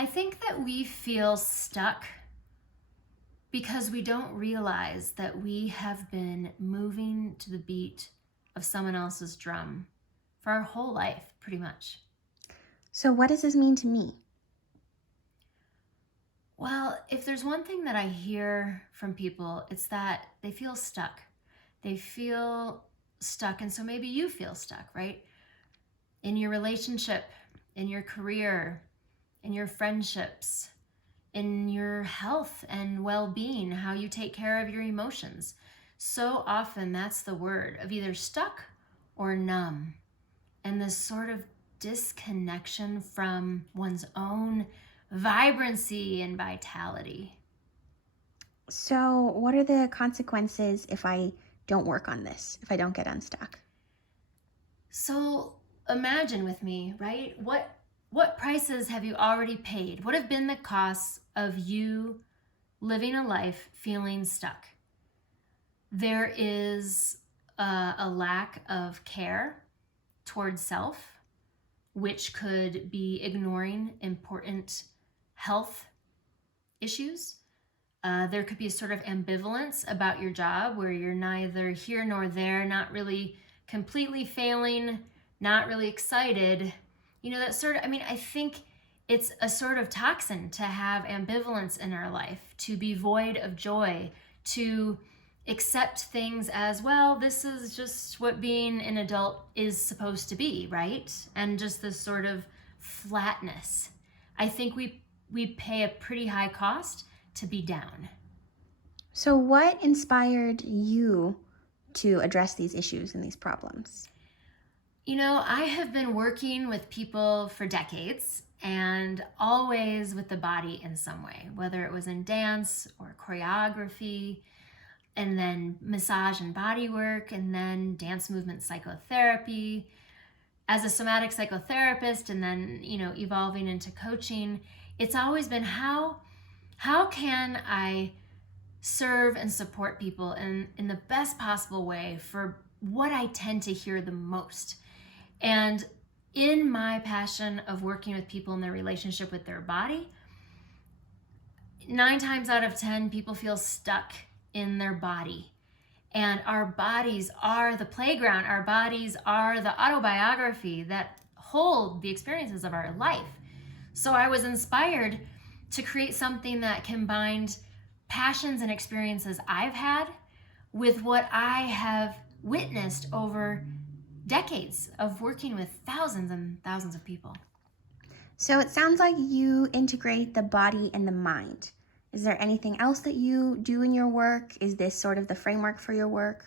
I think that we feel stuck because we don't realize that we have been moving to the beat of someone else's drum for our whole life, pretty much. So, what does this mean to me? Well, if there's one thing that I hear from people, it's that they feel stuck. They feel stuck, and so maybe you feel stuck, right? In your relationship, in your career, in your friendships, in your health and well-being, how you take care of your emotions. So often that's the word of either stuck or numb. And this sort of disconnection from one's own vibrancy and vitality. So, what are the consequences if I don't work on this, if I don't get unstuck? So imagine with me, right? What prices have you already paid? What have been the costs of you living a life feeling stuck? There is a lack of care towards self, which could be ignoring important health issues. There could be a sort of ambivalence about your job where you're neither here nor there, not really completely failing, not really excited. That sort of, I think it's a sort of toxin to have ambivalence in our life, to be void of joy, to accept things as, well, this is just what being an adult is supposed to be, right? And just this sort of flatness. I think we pay a pretty high cost to be down. So, what inspired you to address these issues and these problems? I have been working with people for decades and always with the body in some way, whether it was in dance or choreography, and then massage and body work, and then dance movement psychotherapy. As a somatic psychotherapist, and then, evolving into coaching, it's always been how can I serve and support people in the best possible way for what I tend to hear the most. And in my passion of working with people in their relationship with their body, 9 times out of 10, people feel stuck in their body. And our bodies are the playground. Our bodies are the autobiography that hold the experiences of our life. So I was inspired to create something that combined passions and experiences I've had with what I have witnessed over decades of working with thousands and thousands of people. So, it sounds like you integrate the body and the mind. Is there anything else that you do in your work? Is this sort of the framework for your work?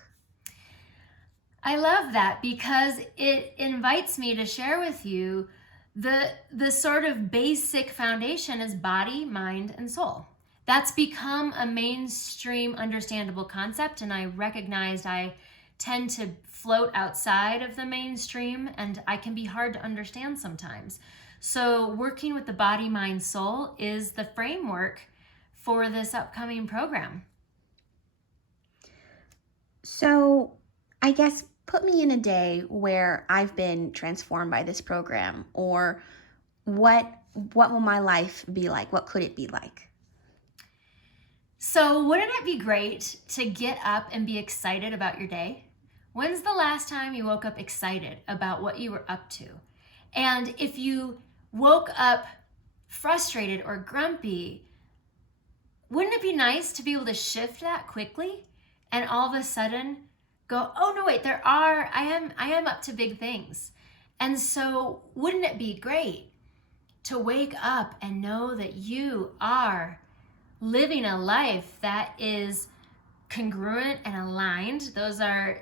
I love that because it invites me to share with you the sort of basic foundation is body, mind, and soul. That's become a mainstream understandable concept, and I recognized I tend to float outside of the mainstream, and I can be hard to understand sometimes. So working with the body, mind, soul is the framework for this upcoming program. So, I guess put me in a day where I've been transformed by this program, or what will my life be like? What could it be like? So wouldn't it be great to get up and be excited about your day? When's the last time you woke up excited about what you were up to? And if you woke up frustrated or grumpy, wouldn't it be nice to be able to shift that quickly and all of a sudden go, oh no, wait, I am up to big things. And so wouldn't it be great to wake up and know that you are living a life that is congruent and aligned? Those are,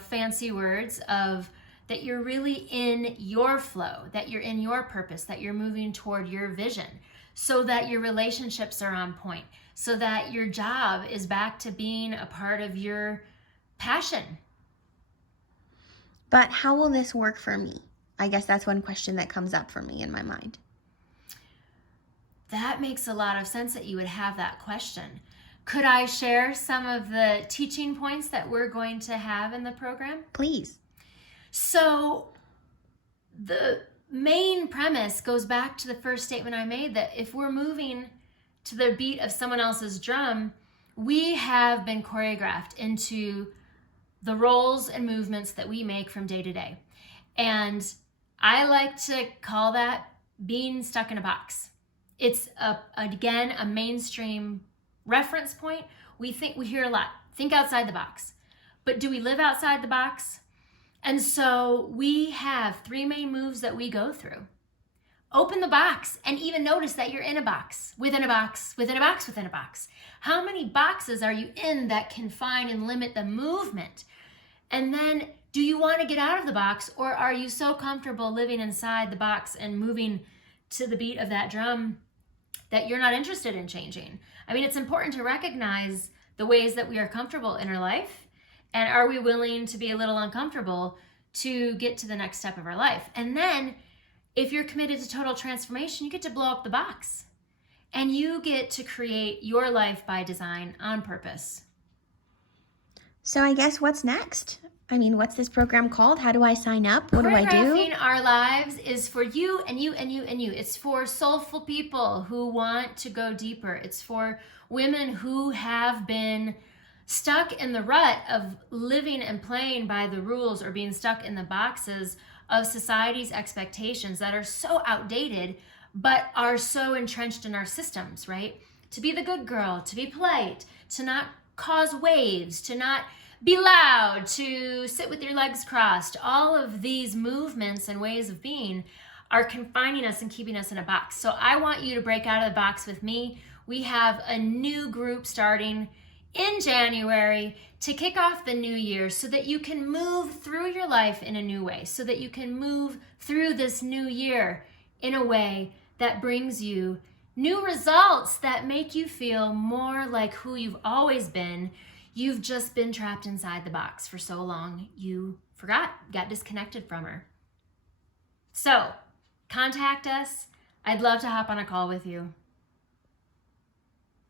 fancy words of that you're really in your flow, that you're in your purpose, that you're moving toward your vision, so that your relationships are on point, so that your job is back to being a part of your passion. But how will this work for me? I guess that's one question that comes up for me in my mind. That makes a lot of sense that you would have that question. Could I share some of the teaching points that we're going to have in the program? Please. So main premise goes back to the first statement I made, that if we're moving to the beat of someone else's drum, we have been choreographed into the roles and movements that we make from day to day. And I like to call that being stuck in a box. It's again a mainstream reference point. We hear a lot, think outside the box. But do we live outside the box? And so we have 3 main moves that we go through. Open the box and even notice that you're in a box, within a box, within a box, within a box. How many boxes are you in that confine and limit the movement? And then, do you want to get out of the box, or are you so comfortable living inside the box and moving to the beat of that drum that you're not interested in changing? I mean, it's important to recognize the ways that we are comfortable in our life, and are we willing to be a little uncomfortable to get to the next step of our life? And then, if you're committed to total transformation, you get to blow up the box, and you get to create your life by design on purpose. So I guess what's next? I mean, what's this program called? How do I sign up? What do I do? Choreographing Our Lives is for you and you and you and you. It's for soulful people who want to go deeper. It's for women who have been stuck in the rut of living and playing by the rules, or being stuck in the boxes of society's expectations that are so outdated but are so entrenched in our systems, right? To be the good girl, to be polite, to not cause waves, to not be loud, to sit with your legs crossed. All of these movements and ways of being are confining us and keeping us in a box. So I want you to break out of the box with me. We have a new group starting in January to kick off the new year, so that you can move through your life in a new way, so that you can move through this new year in a way that brings you new results that make you feel more like who you've always been. You've just been trapped inside the box for so long, you forgot, got disconnected from her. So, contact us. I'd love to hop on a call with you.